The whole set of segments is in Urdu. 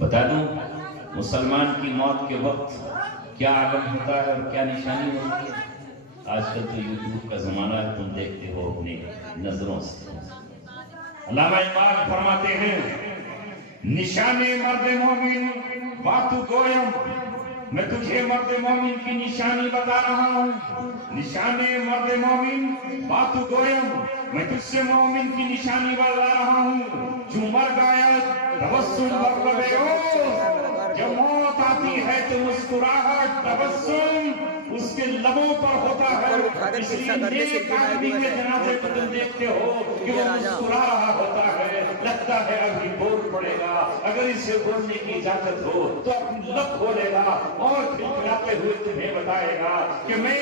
بتا دوں مسلمان کی موت کے وقت کیا عالم ہوتا ہے اور کیا نشانی ہوتی ہے؟ آج کل تو یوٹیوب کا زمانہ ہے، تم دیکھتے ہو اپنی نظروں سے۔ علامہ اقبال فرماتے ہیں نشان مرد مومن باتو گویم، میں تجھے مرد مومن کی نشانی بتا رہا ہوں۔ نشان مرد مومن باتو گویم، میں تجھ سے مومن کی نشانی بتا رہا ہوں۔ جو مر گیا تبسم بر لبے اوست، جب موت آتی ہے تو مسکراہٹ تبسم اس کے لبوں پر ہوتا ہے۔ اس لیے نیک آدمی کے جنازے کو تم دیکھتے ہو کہ وہ مسکرا رہا ہوتا ہے، لگتا ہے ابھی بول پڑے گا۔ اگر اسے بولنے کی اجازت ہو تو اپنی لب کھولے گا اور کھلکھلاتے ہوئے تمہیں بتائے گا کہ میں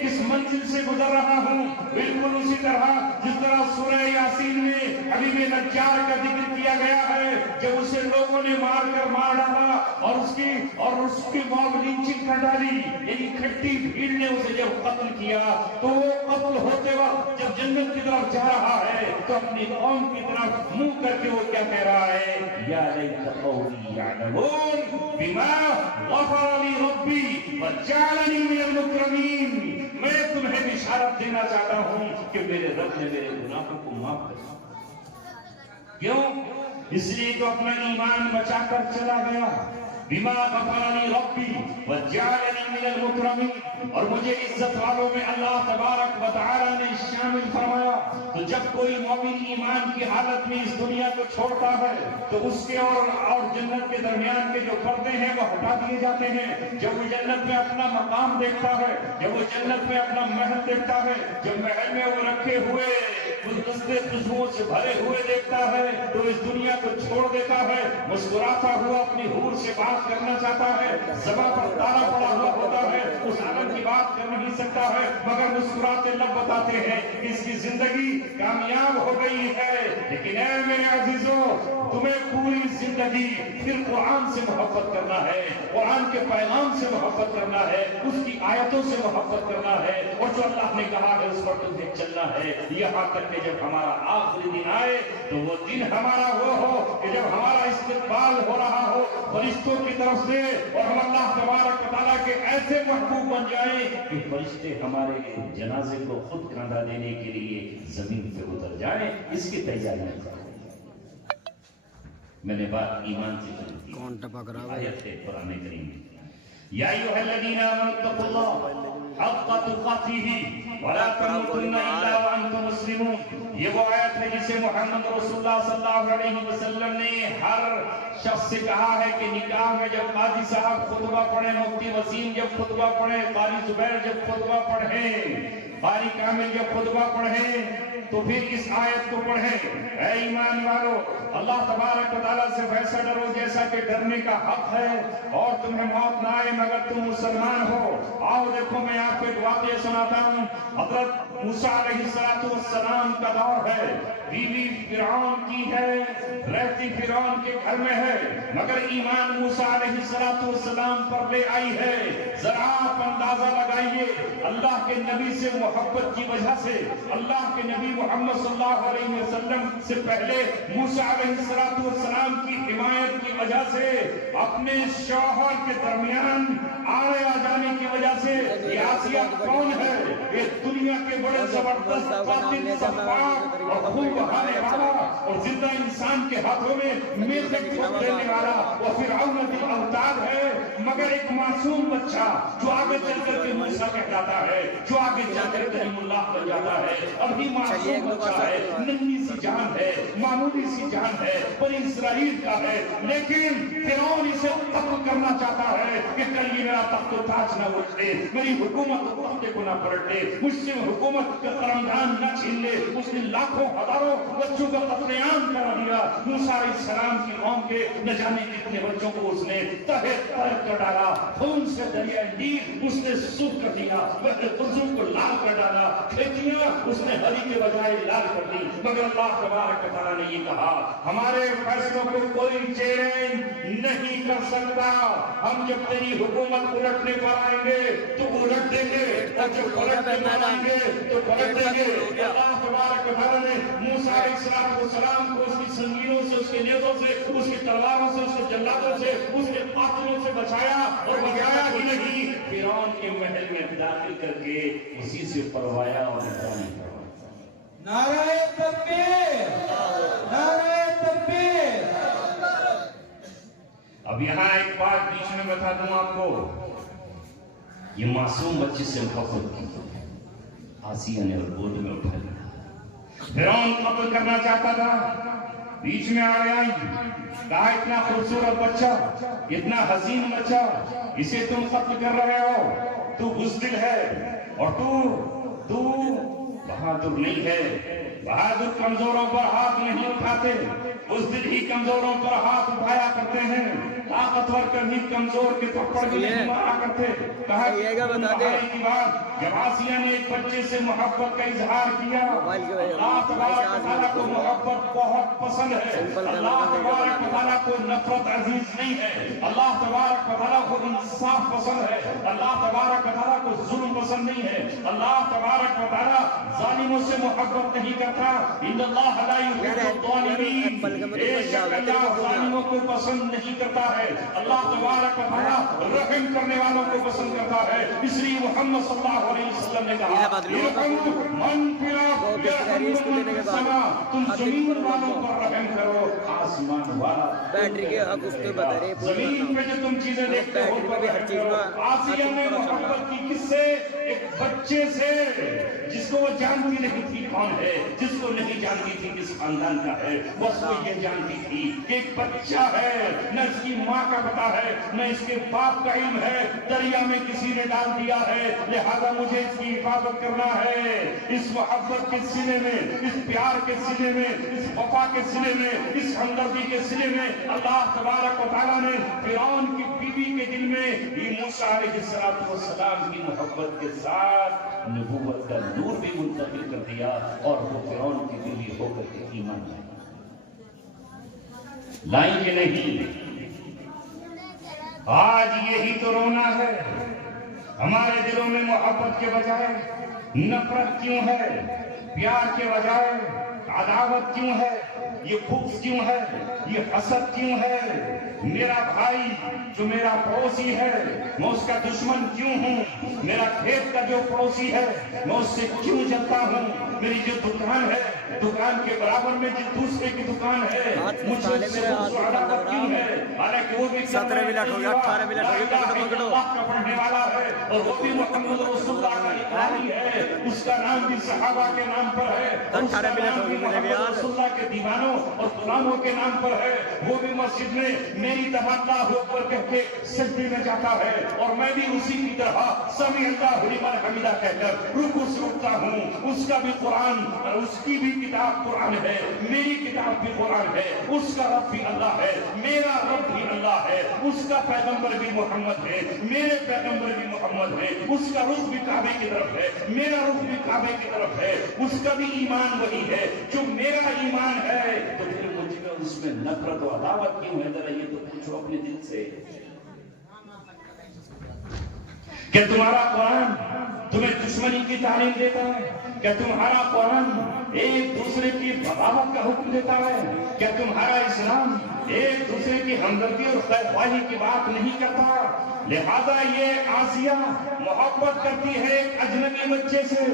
اس منزل سے گزر رہا ہوں، بالکل اسی طرح جس طرح سورہ یاسین میں حبیب نجار کا ذکر کیا گیا ہے، جب اسے لوگوں نے مار ڈالا اور اس کی موت لنچنگ کر ڈالی، یعنی کھٹی بھیڑ نے اسے جب قتل کیا تو وہ قتل ہوتے وقت جب جنت کی طرف جا رہا ہے تو اپنی قوم کی طرف منہ کر کے وہ کیا کہہ رہا ہے؟ یا لیت قومی یعلمون بما غفر لی ربی وجعلنی من المکرمین۔ میں تمہیں بشارت دینا چاہتا ہوں کہ میرے رب نے میرے گناہوں کو معاف کر دیا۔ کیوں؟ اس لیے تو اپنا ایمان بچا کر چلا گیا۔ بما غفر لی ربی وجعلنی من المکرمین، اور مجھے عزت والوں میں اللہ تبارک و تعالی نے شامل فرمایا۔ تو جب کوئی مومن ایمان کی حالت میں اس دنیا کو چھوڑتا ہے تو اس کے اور جنت کے درمیان کے جو پردے ہیں وہ ہٹا دیے جاتے ہیں۔ جب وہ جنت میں اپنا مقام دیکھتا ہے، جب وہ جنت میں اپنا محل دیکھتا ہے، جب محل میں وہ رکھے ہوئے گلدستے خوشبوؤں سے بھرے ہوئے دیکھتا ہے تو اس دنیا کو چھوڑ دیتا ہے، مسکراتا ہوا اپنی حور سے بات کرنا چاہتا ہے، زباں پر تالا پڑا ہوا ہوتا ہے، اس عالم کی بات کر نہیں سکتا ہے، مگر مسکراتے لب بتاتے ہیں کہ اس کی زندگی کامیاب ہو گئی ہے۔ لیکن اے میرے عزیزوں، تمہیں پوری زندگی پھر قرآن سے محبت کرنا ہے، قرآن کے پیغام سے محبت کرنا ہے، اس کی آیتوں سے محبت کرنا ہے، اور جو اللہ نے کہا ہے اس پر تمہیں چلنا ہے، یہاں تک کہ جب ہمارا آخری دن آئے تو وہ دن ہمارا وہ ہو کہ جب ہمارا استقبال ہو رہا ہو فرشتوں کی طرف سے، اور ہم اللہ تبارک و تعالیٰ کے ایسے محبوب بن جائیں کہ فرشتے ہمارے جنازے کو خود کاندھا دینے کے لیے زمین پہ اتر جائیں۔ اس کی تیاریاں کریں۔ میں نے بات ایمان سے شروع کی، آیت ہے قرآن کریم میں، یا ایھا الذین آمنوا اتقوا اللہ حق تقاتہ ولا تموتن الا وانتم مسلمون۔ یہ وہ آیت ہے جسے محمد رسول اللہ صلی اللہ علیہ وسلم نے ہر شخص سے کہا ہے کہ نکاح میں جب قاضی صاحب خطبہ پڑھیں، مفتی وسیم جب خطبہ پڑھیں، قاری زبیر جب خطبہ پڑھیں، قاری کامل جب خطبہ پڑھیں تو پھر اس آیت کو پڑھیں، اے ایمان والو اللہ تبارک و تعالیٰ سے ویسا ڈرو جیسا کہ ڈرنے کا حق ہے، اور تمہیں موت نہ آئے مگر تم مسلمان ہو۔ آؤ دیکھو میں آپ کو ایک واقعہ سناتا ہوں۔ حضرت موسیٰ علیہ السلام کا دور ہے، بیوی فرعون کی ہے، رہتی فرعون کے گھر میں ہے، مگر ایمان موسیٰ علیہ السلام پر لے آئی ہے۔ ذرا آپ اندازہ لگائیے، اللہ کے نبی سے محبت کی وجہ سے، اللہ کے نبی محمد صلی اللہ علیہ وسلم سے پہلے موسیٰ علیہ السلام کی حمایت کی وجہ سے، اپنے شوہر کے درمیان آڑے آ جانے کی وجہ سے، یہ آسیہ کون ہے؟ یہ دنیا کے بڑے زبردست قاتل سفاک اور خون بہانے والا اور زندہ انسان کے ہاتھوں میں میزیں ٹوٹ دینے والا وہ فرعون بالاوتاد ہے، مگر ایک معصوم بچہ جو آگے چل کر کے موسیٰ کہلاتا ہے، جو آگے جا کر کلیم اللہ بن جاتا ہے، ابھی معصوم بچہ ہے، ننھی سی جان ہے، معمولی سی جان ہے، بنی اسرائیل کا ہے، لیکن فرعون اسے قتل کرنا چاہتا ہے کہ کل یہ میرا تخت و تاج نہ اٹھے، میری حکومت تختے کو نہ پلٹے، مجھ سے حکومت کا قلمدان نہ چھین لے۔ اس نے لاکھوں ہزاروں بچوں کا قتل عام کر دیا۔ موسیٰ علیہ السلام کی قوم کے نہ جانے کتنے بچوں کو اس نے تہہ تہہ کر ڈالا، خون سے دریا نیل اس نے سرخ کر دیا، قزم کو لال کر ڈالا، کھیتیاں اس نے ہری کے بجائے لال کر دی، مگر اللہ تبارک و تعالیٰ نے یہ کہا ہمارے فیصلوں کو کوئی چیلنج نہیں کر سکتا، ہم جب تیری حکومت الٹنے پر آئیں گے تو الٹ دیں گے، اور جب الٹنے پر آئیں گے تو پلٹ دیں گے۔ اللہ تبارک و تعالیٰ نے موسیٰ علیہ السلام کو اس کی سنگین تیروں سے، اس کے نیزوں سے، اس کی تلواروں سے، اس کے جلادوں سے، اس کے قاتلوں سے بچایا، اور بچایا ہی نہیں، فرعون کے محل میں داخل کر کے اسی سے پروایا اور نگرانی کروایا۔ نعرہ تکبیر، نعرہ تکبیر۔ اب یہاں ایک بات بیچ میں بتا دوں آپ کو، یہ معصوم بچے سے محبت کی آسیہ نے گود میں اٹھا لیا۔ فرعون قتل کرنا چاہتا تھا، بیچ میں آ گیا، کہا اتنا خوبصورت بچہ، اتنا حسین بچہ، اسے تم قتل کر رہے ہو، تو بزدل ہے، اور تو بہادر نہیں ہے۔ بہادر کمزوروں پر ہاتھ نہیں اٹھاتے، بزدل ہی کمزوروں پر ہاتھ اٹھایا کرتے ہیں، طاقتور کبھی کمزور کے تھپڑ بھی نہیں مارا کرتے۔ کہا بھائی کی بات، جب آسیہ نے ایک بچے سے محبت کا اظہار کیا، اللہ تبارک و تعالیٰ کو محبت بہت پسند ہے، اللہ تبارک و تعالیٰ کو نفرت عزیز نہیں ہے، اللہ تبارک و تعالیٰ کو انصاف پسند ہے، اللہ تبارک و تعالیٰ کو ظلم پسند نہیں ہے، اللہ تبارک و تعالیٰ ظالموں سے محبت نہیں کرتا، ان اللہ لا یحب الظالمین، بے شک اللہ ظالموں کو پسند نہیں کرتا ہے، اللہ تبارک و تعالیٰ رحم کرنے والوں کو پسند کرتا ہے۔ اس لیے محمد صلی اللہ علیہ وسلم نے کہا من فی الارض یرحم من فی السماء، تم زمین والوں پر رحم کرو، آسمان والا بیٹری کے حق اس پہ بتا رہے، زمین پہ جو تم چیزیں دیکھتے ہو پر رحم کرو۔ آسیہ نے محبت کی کس سے؟ ایک بچے سے، جس کو وہ جانتی نہیں تھی کون ہے، جس کو نہیں جانتی تھی کس خاندان کا ہے، بس وہ یہ جانتی تھی کہ ایک بچہ ہے، نہ اس کی ماں کا پتہ ہے، نہ اس کے باپ کا علم ہے، دریا میں کسی نے ڈال دیا ہے، لہذا مجھے اس کی حفاظت کرنا ہے۔ اس محبت کے سلے میں، اس پیار کے سلے میں، اس وفا کے سلے میں، اس ہمدردی کے سلے میں اللہ تبارک و تعالیٰ نے فرعون کی بیوی کے دل میں موسیٰ علیہ السلام کی محبت کے ساتھ نبوت کا نور بھی منتقل کر دیا، اور وہ فرعون کی بیوی ہو کر کے ایمان لائیں گے نہیں۔ آج یہی تو رونا ہے، ہمارے دلوں میں محبت کے بجائے نفرت کیوں ہے، پیار کے بجائے عداوت کیوں ہے، یہ بغض کیوں ہے، یہ حسد کیوں ہے؟ میرا بھائی جو میرا پڑوسی ہے میں اس کا دشمن کیوں ہوں؟ میرا کھیت کا جو پڑوسی ہے میں اس سے کیوں جلتا ہوں؟ میری جو دکان ہے، دکان کے برابر میں جو دوسرے کی دکان ہے، مجھے اس سے عداوت کیوں ہے؟ حالانکہ وہ بھی 17 منٹ ہو گیا، 18 منٹ ہو گیا، پکڑو اللہ کا پڑھنے والا ہے، اور وہ بھی محمد رسول اللہ کا اقراری ہے، اس کا نام بھی صحابہ کے نام پر ہے، 18 منٹ ہو گئے میرے یار، رسول اللہ کے دیوانوں اور غلاموں کے نام پر ہے۔ وہ بھی مسجد میں میری طرح اللہ اکبر کہہ کے سجدے میں جاتا ہے، اور میں بھی اسی کی طرح سمیع اللہ لمن حمدہ کہہ کر رکوع سے اٹھتا ہوں۔ اس کا بھی قرآن، اس کی بھی کتاب قرآن ہے، میری کتاب بھی قرآن ہے، اس کا رب بھی اللہ ہے، میرا رب بھی اللہ ہے، اس کا پیغمبر بھی محمد ہے، میرے پیغمبر بھی محمد ہے، اس کا رخ بھی کعبے کی طرف ہے، میرا رخ بھی کعبے کی طرف ہے، اس کا بھی ایمان وہی ہے جو میرا ایمان ہے، تو پھر مجھ میں اس میں نفرت و عداوت کیوں ہے؟ ذرا یہ تو پوچھو اپنے دل سے کہ تمہارا قرآن تمہیں دشمنی کی تعلیم دیتا ہے؟ کیا تمہارا قرآن ایک دوسرے کی بغاوت کا حکم دیتا ہے؟ کیا تمہارا اسلام ایک دوسرے کی ہمدردی اور خیر خواہی کی بات نہیں کرتا؟ لہذا یہ آسیہ محبت کرتی ہے ایک اجنبی بچے سے،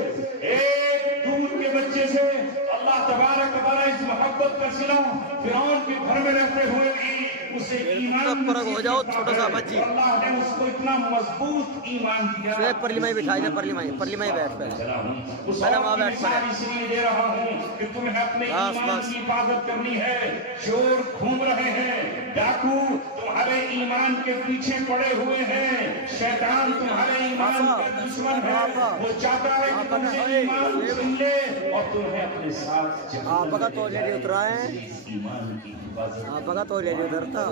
ایک دور کے بچے سے۔ اللہ تبارک و تعالیٰ اس محبت کا صلہ فرعون کے گھر میں رہتے ہوئے بھی اسے ایمان ہو جاؤ چھوٹا سا بچی، اللہ نے اس کو اتنا مضبوط ایمان دیا۔ شعیب پرلیمائی بٹھائی دے، پرلیمائی بیٹھ پہ پہلے وہاں بیٹھ پہ اس لیے دے رہا ہوں کہ تمہیں اپنے ایمان کی حفاظت کرنی ہے۔ چور گھوم رہے ہیں، ڈاکو تمہارے ایمان کے پیچھے پڑے ہوئے ہیں، شیطان تمہارے ایمان کا دشمن ہے، وہ چاہتا ہے کہ تم سے ایمان چھین لے اور تمہیں اپنے ساتھ آپ کا تو لے اترا ہے، ایمان کی حفاظت آپ کا تو لے اترتا،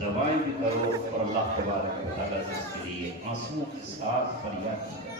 دعائیں بھی کرو، اور اللہ تبارک و تعالیٰ سے اس کے لیے آنسوؤں کے ساتھ فریاد